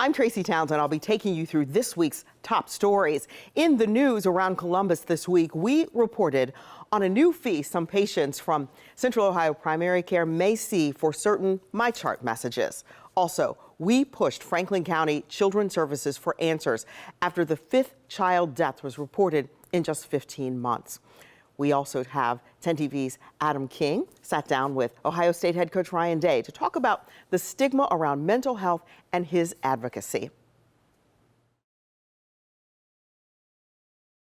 I'm Tracy Townsend. I'll be taking you through this week's top stories. In the news around Columbus this week, we reported on a new fee some patients from Central Ohio Primary Care may see for certain MyChart messages. Also, we pushed Franklin County Children's Services for answers after the 5th child death was reported in just 15 months. We also have 10 TV's Adam King sat down with Ohio State head coach Ryan Day to talk about the stigma around mental health and his advocacy.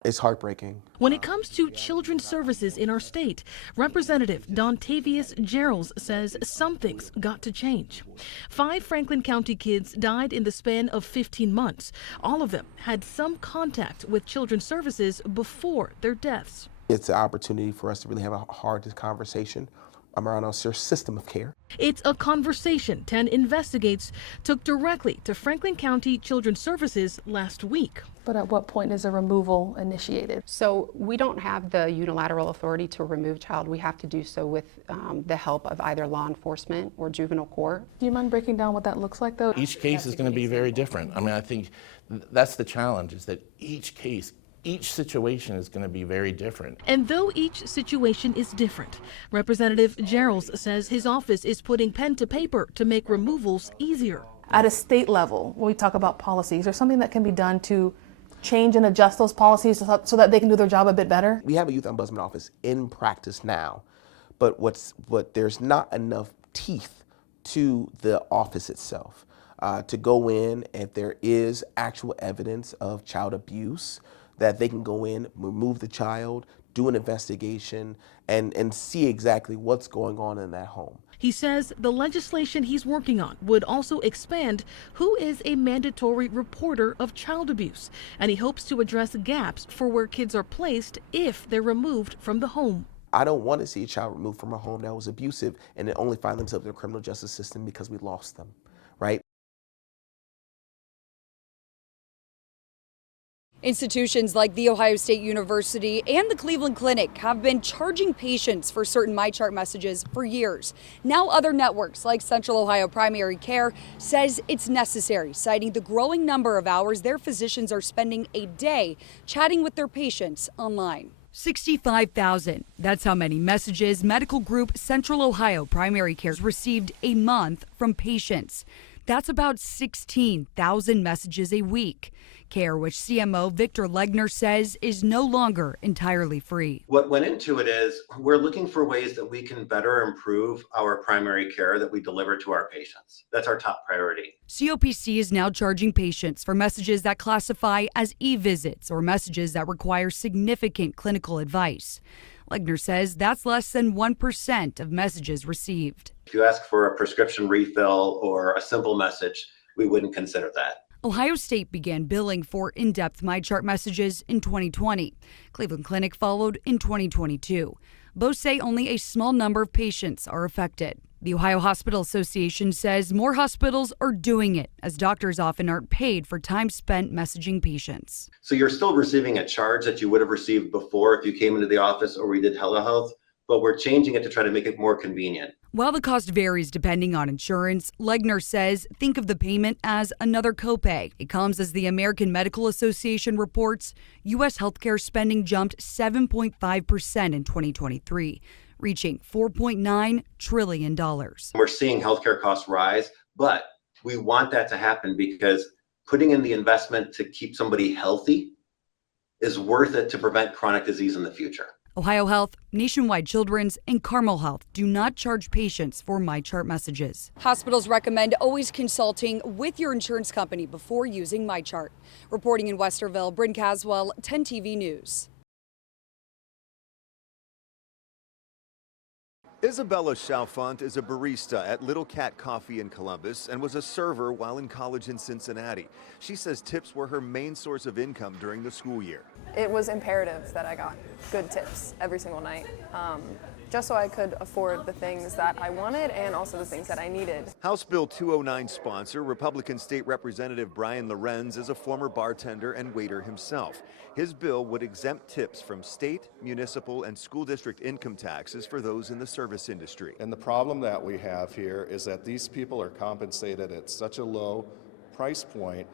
It's heartbreaking. When it comes to children's services in our state, Representative Dontavius Gerals says something's got to change. 5 Franklin County kids died in the span of 15 months. All of them had some contact with children's services before their deaths. It's an opportunity for us to really have a hard conversation around our system of care. It's a conversation 10 Investigates took directly to Franklin County Children's Services last week. But at what point is a removal initiated? So we don't have the unilateral authority to remove a child. We have to do so with the help of either law enforcement or juvenile court. Do you mind breaking down what that looks like, though? Each case is going to be very different. I mean, I think that's the challenge, is that each situation is going to be very different. And though each situation is different, Representative Gerals says his office is putting pen to paper to make removals easier. At a state level, when we talk about policies, or something that can be done to change and adjust those policies so that they can do their job a bit better? We have a youth ombudsman office in practice now, but there's not enough teeth to the office itself to go in if there is actual evidence of child abuse, that they can go in, remove the child, do an investigation, and see exactly what's going on in that home. He says the legislation he's working on would also expand who is a mandatory reporter of child abuse, and he hopes to address gaps for where kids are placed if they're removed from the home. I don't want to see a child removed from a home that was abusive and then only find themselves in the criminal justice system because we lost them, right? Institutions like The Ohio State University and the Cleveland Clinic have been charging patients for certain MyChart messages for years. Now other networks like Central Ohio Primary Care says it's necessary, citing the growing number of hours their physicians are spending a day chatting with their patients online. 65,000. That's how many messages medical group Central Ohio Primary Care received a month from patients. That's about 16,000 messages a week. Care, which CMO Victor Legner says is no longer entirely free. What went into it is we're looking for ways that we can better improve our primary care that we deliver to our patients. That's our top priority. COPC is now charging patients for messages that classify as e-visits or messages that require significant clinical advice. Legner says that's less than 1% of messages received. If you ask for a prescription refill or a simple message, we wouldn't consider that. Ohio State began billing for in-depth MyChart messages in 2020. Cleveland Clinic followed in 2022. Both say only a small number of patients are affected. The Ohio Hospital Association says more hospitals are doing it, as doctors often aren't paid for time spent messaging patients. So you're still receiving a charge that you would have received before if you came into the office or we did telehealth, but we're changing it to try to make it more convenient. While the cost varies depending on insurance, Legner says think of the payment as another copay. It comes as the American Medical Association reports U.S. healthcare spending jumped 7.5% in 2023, reaching $4.9 trillion. We're seeing healthcare costs rise, but we want that to happen because putting in the investment to keep somebody healthy is worth it to prevent chronic disease in the future. Ohio Health, Nationwide Children's, and Carmel Health do not charge patients for MyChart messages. Hospitals recommend always consulting with your insurance company before using MyChart. Reporting in Westerville, Bryn Caswell, 10 TV News. Isabella Chalfant is a barista at Little Cat Coffee in Columbus and was a server while in college in Cincinnati. She says tips were her main source of income during the school year. It was imperative that I got good tips every single night, just so I could afford the things that I wanted and also the things that I needed. House Bill 209 sponsor, Republican State Representative Brian Lorenz, is a former bartender and waiter himself. His bill would exempt tips from state, municipal, and school district income taxes for those in the service industry. And the problem that we have here is that these people are compensated at such a low price point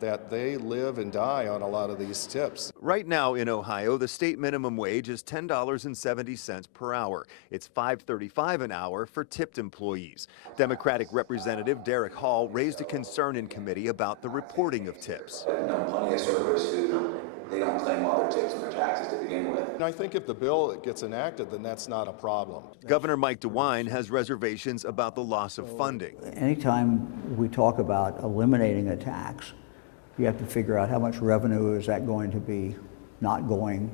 that they live and die on a lot of these tips. Right now in Ohio, the state minimum wage is $10.70 per hour. It's $5.35 an hour for tipped employees. Democratic Representative Derek Hall raised a concern in committee about the reporting of tips. I've known plenty of servers who they don't claim all their tips and their taxes to begin with. And I think if the bill gets enacted, then that's not a problem. Governor Mike DeWine has reservations about the loss of funding. Anytime we talk about eliminating a tax, you have to figure out how much revenue is that going to be not going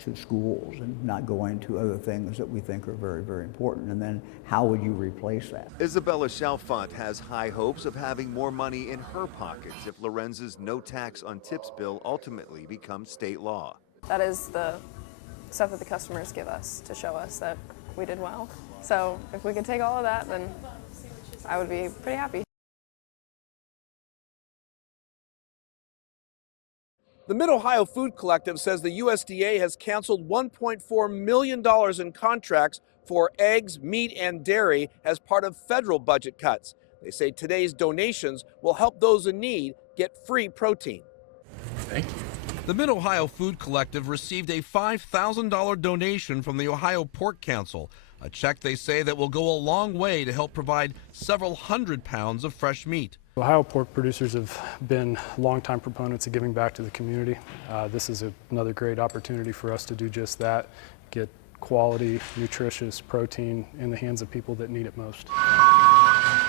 to schools and not going to other things that we think are very, very important. And then how would you replace that? Isabella Chalfant has high hopes of having more money in her pockets if Lorenz's no tax on tips bill ultimately becomes state law. That is the stuff that the customers give us to show us that we did well. So if we could take all of that, then I would be pretty happy. The MidOhio Food Collective says the USDA has canceled $1.4 million in contracts for eggs, meat, and dairy as part of federal budget cuts. They say today's donations will help those in need get free protein. Thank you. The MidOhio Food Collective received a $5,000 donation from the Ohio Pork Council, a check they say that will go a long way to help provide several hundred pounds of fresh meat. Ohio pork producers have been longtime proponents of giving back to the community. This is another great opportunity for us to do just that, get quality, nutritious protein in the hands of people that need it most.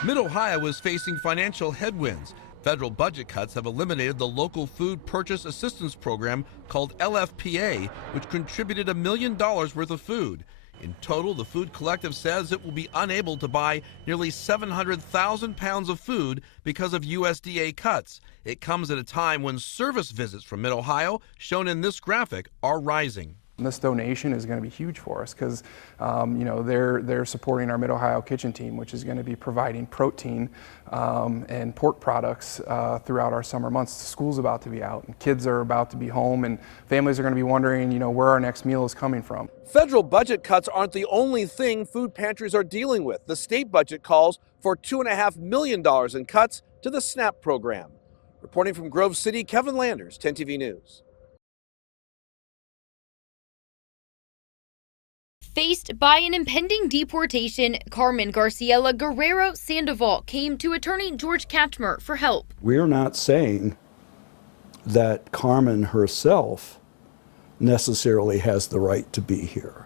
MidOhio is facing financial headwinds. Federal budget cuts have eliminated the local food purchase assistance program called LFPA, which contributed $1 million worth of food. In total, the Food Collective says it will be unable to buy nearly 700,000 pounds of food because of USDA cuts. It comes at a time when service visits from MidOhio, shown in this graphic, are rising. This donation is going to be huge for us because, they're supporting our MidOhio kitchen team, which is going to be providing protein and pork products throughout our summer months. The school's about to be out, and kids are about to be home, and families are going to be wondering, where our next meal is coming from. Federal budget cuts aren't the only thing food pantries are dealing with. The state budget calls for $2.5 million in cuts to the SNAP program. Reporting from Grove City, Kevin Landers, 10 TV News. Faced by an impending deportation, Carmen Garciela Guerrero Sandoval came to attorney George Katchmer for help. We're not saying that Carmen herself necessarily has the right to be here,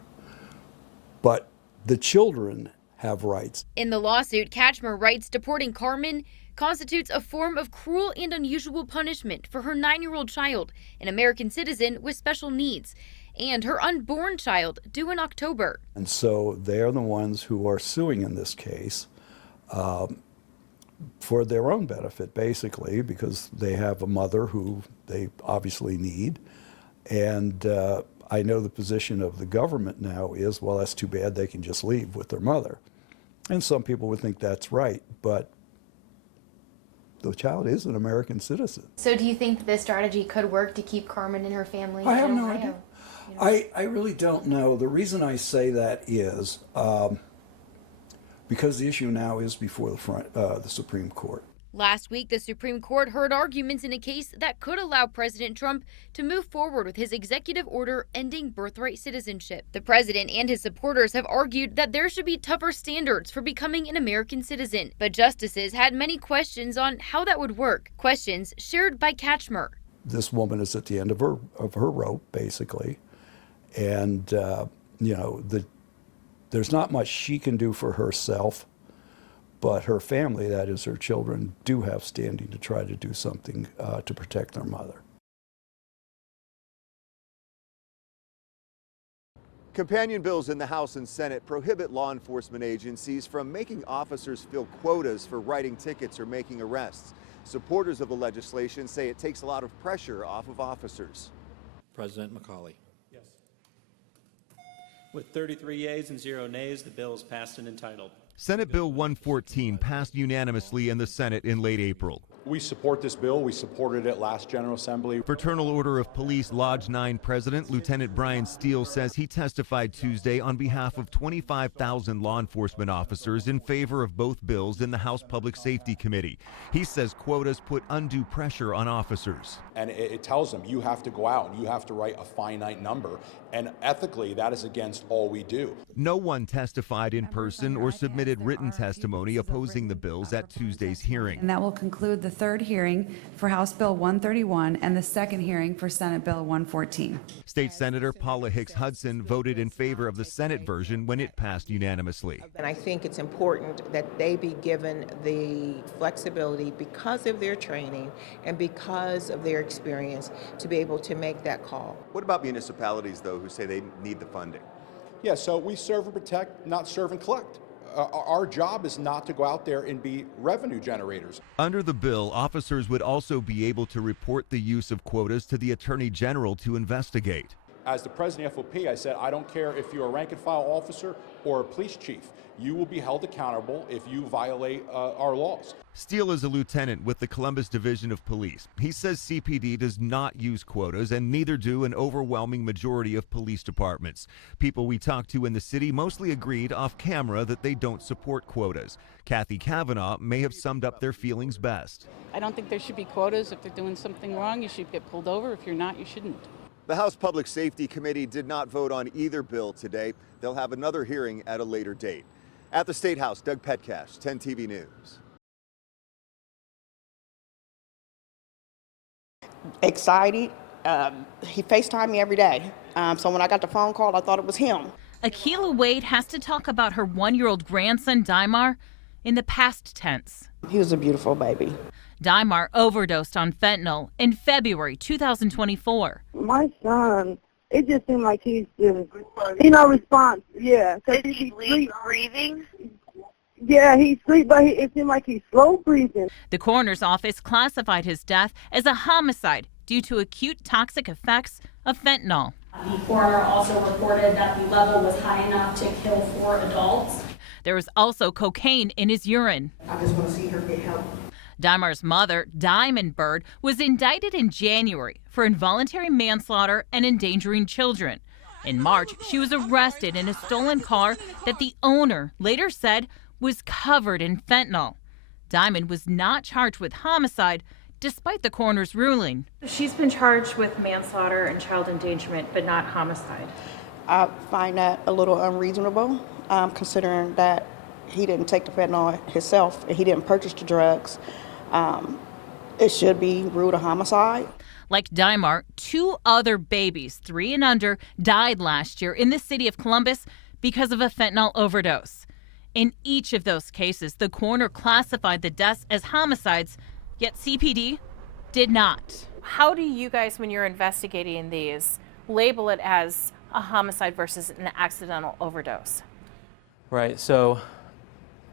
but the children have rights. In the lawsuit, Katchmer writes deporting Carmen constitutes a form of cruel and unusual punishment for her 9-year-old child, an American citizen with special needs, and her unborn child due in October. And so they're the ones who are suing in this case for their own benefit, basically, because they have a mother who they obviously need. And I know the position of the government now is, well, that's too bad, they can just leave with their mother. And some people would think that's right, but the child is an American citizen. So do you think this strategy could work to keep Carmen and her family I have in no Ohio? idea. I really don't know. The reason I say that is because the issue now is before the Supreme Court. Last week, the Supreme Court heard arguments in a case that could allow President Trump to move forward with his executive order ending birthright citizenship. The president and his supporters have argued that there should be tougher standards for becoming an American citizen. But justices had many questions on how that would work, questions shared by Katchmer. This woman is at the end of her rope, basically. And, there's not much she can do for herself, but her family, that is her children, do have standing to try to do something to protect their mother. Companion bills in the House and Senate prohibit law enforcement agencies from making officers fill quotas for writing tickets or making arrests. Supporters of the legislation say it takes a lot of pressure off of officers. President McCauley. Yes. With 33 yeas and 0 nays, the bill is passed and entitled. Senate Bill 114 passed unanimously in the Senate in late April. We support this bill. We supported it last General Assembly. Fraternal Order of Police Lodge 9 President Lieutenant Brian Steele says he testified Tuesday on behalf of 25,000 law enforcement officers in favor of both bills in the House Public Safety Committee. He says quotas put undue pressure on officers. And it tells them you have to go out and you have to write a finite number. And ethically, that is against all we do. No one testified in person or submitted written testimony opposing the bills at Tuesday's hearing. And that will conclude the third hearing for House Bill 131 and the second hearing for Senate Bill 114. State Senator Paula Hicks Hudson voted in favor of the Senate version when it passed unanimously. And I think it's important that they be given the flexibility because of their training and because of their experience to be able to make that call. What about municipalities, though, who say they need the funding? Yeah, so we serve and protect, not serve and collect. Our job is not to go out there and be revenue generators. Under the bill, officers would also be able to report the use of quotas to the Attorney General to investigate. As the president of FOP, I said, I don't care if you're a rank and file officer or a police chief. You will be held accountable if you violate our laws. Steele is a lieutenant with the Columbus Division of Police. He says CPD does not use quotas, and neither do an overwhelming majority of police departments. People we talked to in the city mostly agreed off camera that they don't support quotas. Kathy Kavanaugh may have summed up their feelings best. I don't think there should be quotas. If they're doing something wrong, you should get pulled over. If you're not, you shouldn't. The House Public Safety Committee did not vote on either bill today. They'll have another hearing at a later date. At the State House, Doug Petcash, 10 TV News. Excited. He FaceTimed me every day. So when I got the phone call, I thought it was him. Akilah Wade has to talk about her 1-year-old grandson, Daimar, in the past tense. He was a beautiful baby. Daimar overdosed on fentanyl in February 2024. My son, it just seemed like he's just, response. Yeah. Did he sleep breathing? Yeah, he sleep, but it seemed like he's slow breathing. The coroner's office classified his death as a homicide due to acute toxic effects of fentanyl. The coroner also reported that the level was high enough to kill 4 adults. There was also cocaine in his urine. I just want to see her get help. Daimar's mother, Diamond Bird, was indicted in January for involuntary manslaughter and endangering children. In March, she was arrested in a stolen car that the owner later said was covered in fentanyl. Diamond was not charged with homicide, despite the coroner's ruling. She's been charged with manslaughter and child endangerment, but not homicide. I find that a little unreasonable, considering that he didn't take the fentanyl himself and he didn't purchase the drugs. It should be ruled a homicide. Like Daimar, 2 other babies, 3 and under, died last year in the city of Columbus because of a fentanyl overdose. In each of those cases, the coroner classified the deaths as homicides, yet CPD did not. How do you guys, when you're investigating these, label it as a homicide versus an accidental overdose? Right, so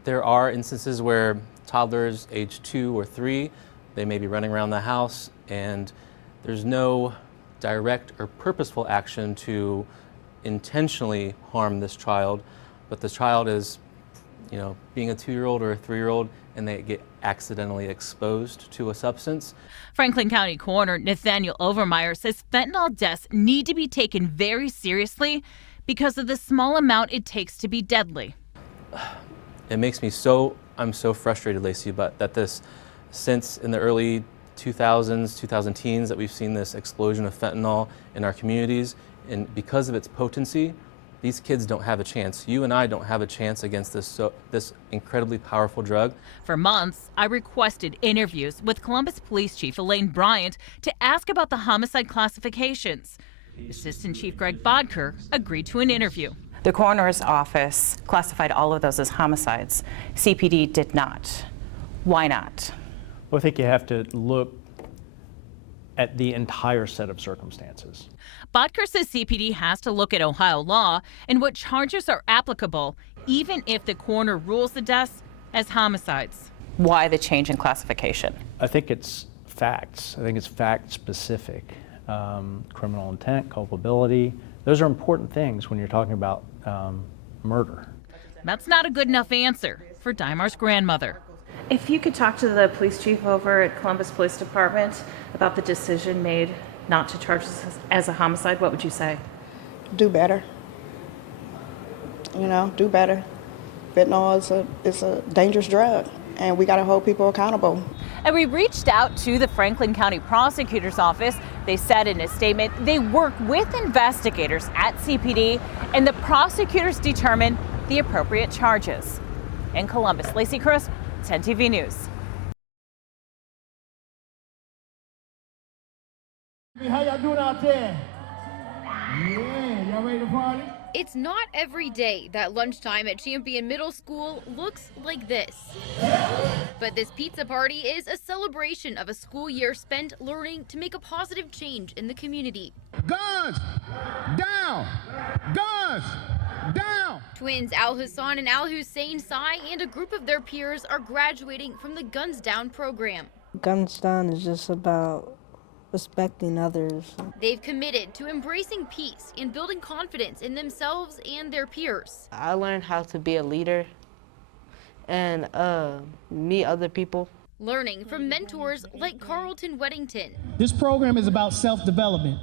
there are instances where toddlers age 2 or 3, they may be running around the house and there's no direct or purposeful action to intentionally harm this child, but the child is, being a 2-year-old or a 3-year-old and they get accidentally exposed to a substance. Franklin County Coroner Nathaniel Overmeyer says fentanyl deaths need to be taken very seriously because of the small amount it takes to be deadly. It makes me I'm so frustrated, Lacey, but that since in the early 2000s, 2010s, that we've seen this explosion of fentanyl in our communities, and because of its potency, these kids don't have a chance. You and I don't have a chance against this incredibly powerful drug. For months, I requested interviews with Columbus Police Chief Elaine Bryant to ask about the homicide classifications. Assistant Chief Greg Bodker agreed to an interview. The coroner's office classified all of those as homicides. CPD did not. Why not? Well, I think you have to look at the entire set of circumstances. Bodker says CPD has to look at Ohio law and what charges are applicable, even if the coroner rules the deaths as homicides. Why the change in classification? I think it's facts. I think it's fact specific. Criminal intent, culpability. Those are important things when you're talking about murder. That's not a good enough answer for Daimar's grandmother. If you could talk to the police chief over at Columbus Police Department about the decision made not to charge this as a homicide, what would you say? Do better. You know, do better. Fentanyl is a dangerous drug, and we got to hold people accountable. And we reached out to the Franklin County Prosecutor's Office. They said in a statement they work with investigators at CPD, and the prosecutors determine the appropriate charges. In Columbus, Lacey Crisp, 10 TV News. How y'all doing out there? Yeah, y'all ready to party? It's not every day that lunchtime at Champion Middle School looks like this. But this pizza party is a celebration of a school year spent learning to make a positive change in the community. Guns down! Guns down! Twins Al Hassan and Al Hussein Sai and a group of their peers are graduating from the Guns Down program. Guns down is just about respecting others. They've committed to embracing peace and building confidence in themselves and their peers. I learned how to be a leader and meet other people. Learning from mentors like Carlton Weddington. This program is about self-development.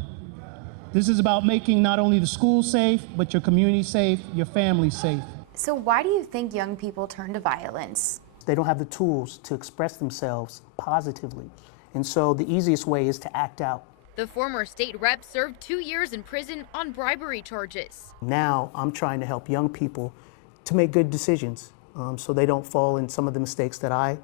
This is about making not only the school safe, but your community safe, your family safe. So why do you think young people turn to violence? They don't have the tools to express themselves positively. And so the easiest way is to act out. The former state rep served 2 years in prison on bribery charges. Now I'm trying to help young people to make good decisions so they don't fall in some of the mistakes that I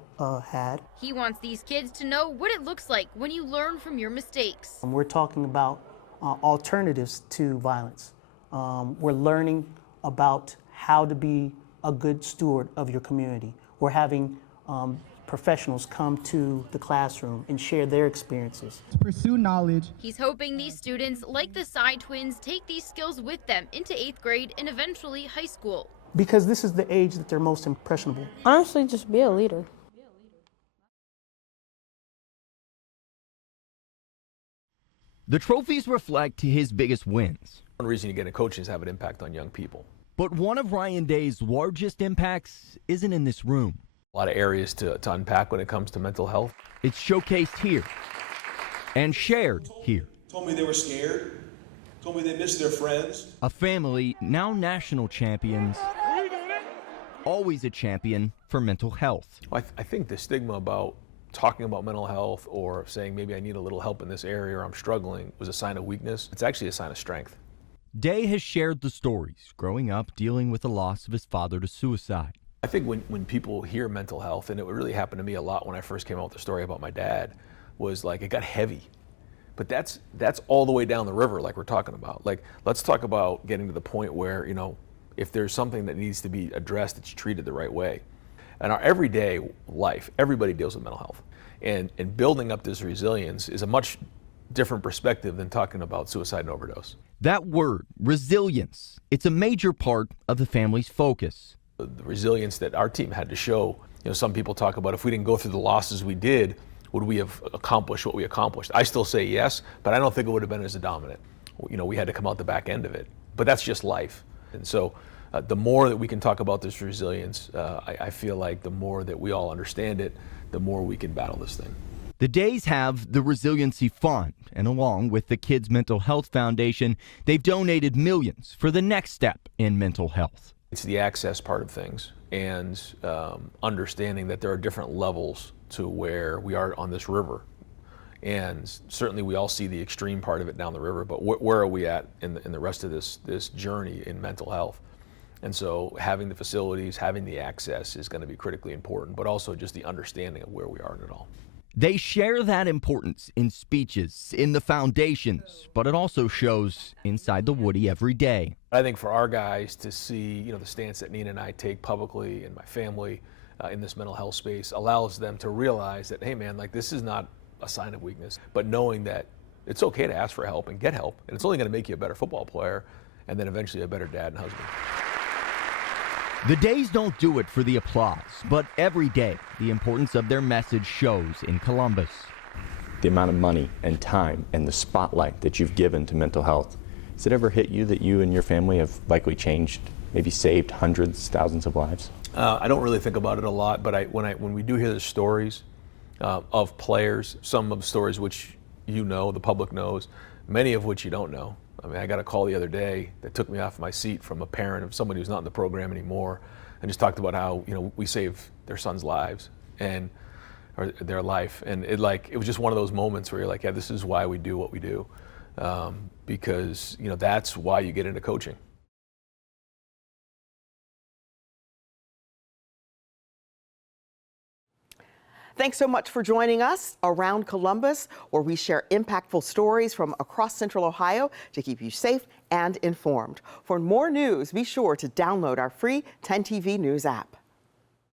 had. He wants these kids to know what it looks like when you learn from your mistakes. We're talking about alternatives to violence. We're learning about how to be a good steward of your community. We're having professionals come to the classroom and share their experiences. Pursue knowledge. He's hoping these students, like the Sai twins, take these skills with them into 8th grade and eventually high school. Because this is the age that they're most impressionable. Honestly, just be a leader. The trophies reflect his biggest wins. One reason you get into coaching is have an impact on young people. But one of Ryan Day's largest impacts isn't in this room. A lot of areas to unpack when it comes to mental health. It's showcased here and shared here. Told me they were scared, told me they missed their friends. A family now national champions, always a champion for mental health. I think the stigma about talking about mental health or saying maybe I need a little help in this area or I'm struggling was a sign of weakness. It's actually a sign of strength. Day has shared the stories growing up dealing with the loss of his father to suicide. I think when people hear mental health, and it really happened to me a lot when I first came out with the story about my dad, was like it got heavy. But that's all the way down the river like we're talking about. Like, let's talk about getting to the point where, you know, if there's something that needs to be addressed, it's treated the right way. In our everyday life, everybody deals with mental health. And building up this resilience is a much different perspective than talking about suicide and overdose. That word, resilience, it's a major part of the family's focus. The resilience that our team had to show, you know, some people talk about if we didn't go through the losses we did, would we have accomplished what we accomplished? I still say yes, but I don't think it would have been as dominant. You know, we had to come out the back end of it, but that's just life. And so the more that we can talk about this resilience, I feel like the more that we all understand it, the more we can battle this thing. The Days have the Resiliency Fund, and along with the Kids Mental Health Foundation, they've donated millions for the next step in mental health. It's the access part of things and understanding that there are different levels to where we are on this river. And certainly we all see the extreme part of it down the river, but where are we at in the rest of this journey in mental health? And so having the facilities, having the access is going to be critically important, but also just the understanding of where we are in it all. They share that importance in speeches, in the foundations, but it also shows inside the Woody every day. I think for our guys to see, you know, the stance that Nina and I take publicly and my family in this mental health space allows them to realize that, hey man, like this is not a sign of weakness, but knowing that it's okay to ask for help and get help, and it's only going to make you a better football player and then eventually a better dad and husband. The Days don't do it for the applause, but every day the importance of their message shows in Columbus. The amount of money and time and the spotlight that you've given to mental health, has it ever hit you that you and your family have likely changed, maybe saved hundreds, thousands of lives? I don't really think about it a lot, but when we do hear the stories of players, some of the stories which you know, the public knows, many of which you don't know. I mean, I got a call the other day that took me off my seat from a parent of somebody who's not in the program anymore, and just talked about how, you know, we saved their son's lives or their life, and it was just one of those moments where you're like, yeah, this is why we do what we do, because, you know, that's why you get into coaching. Thanks so much for joining us around Columbus, where we share impactful stories from across Central Ohio to keep you safe and informed. For more news, be sure to download our free 10TV News app.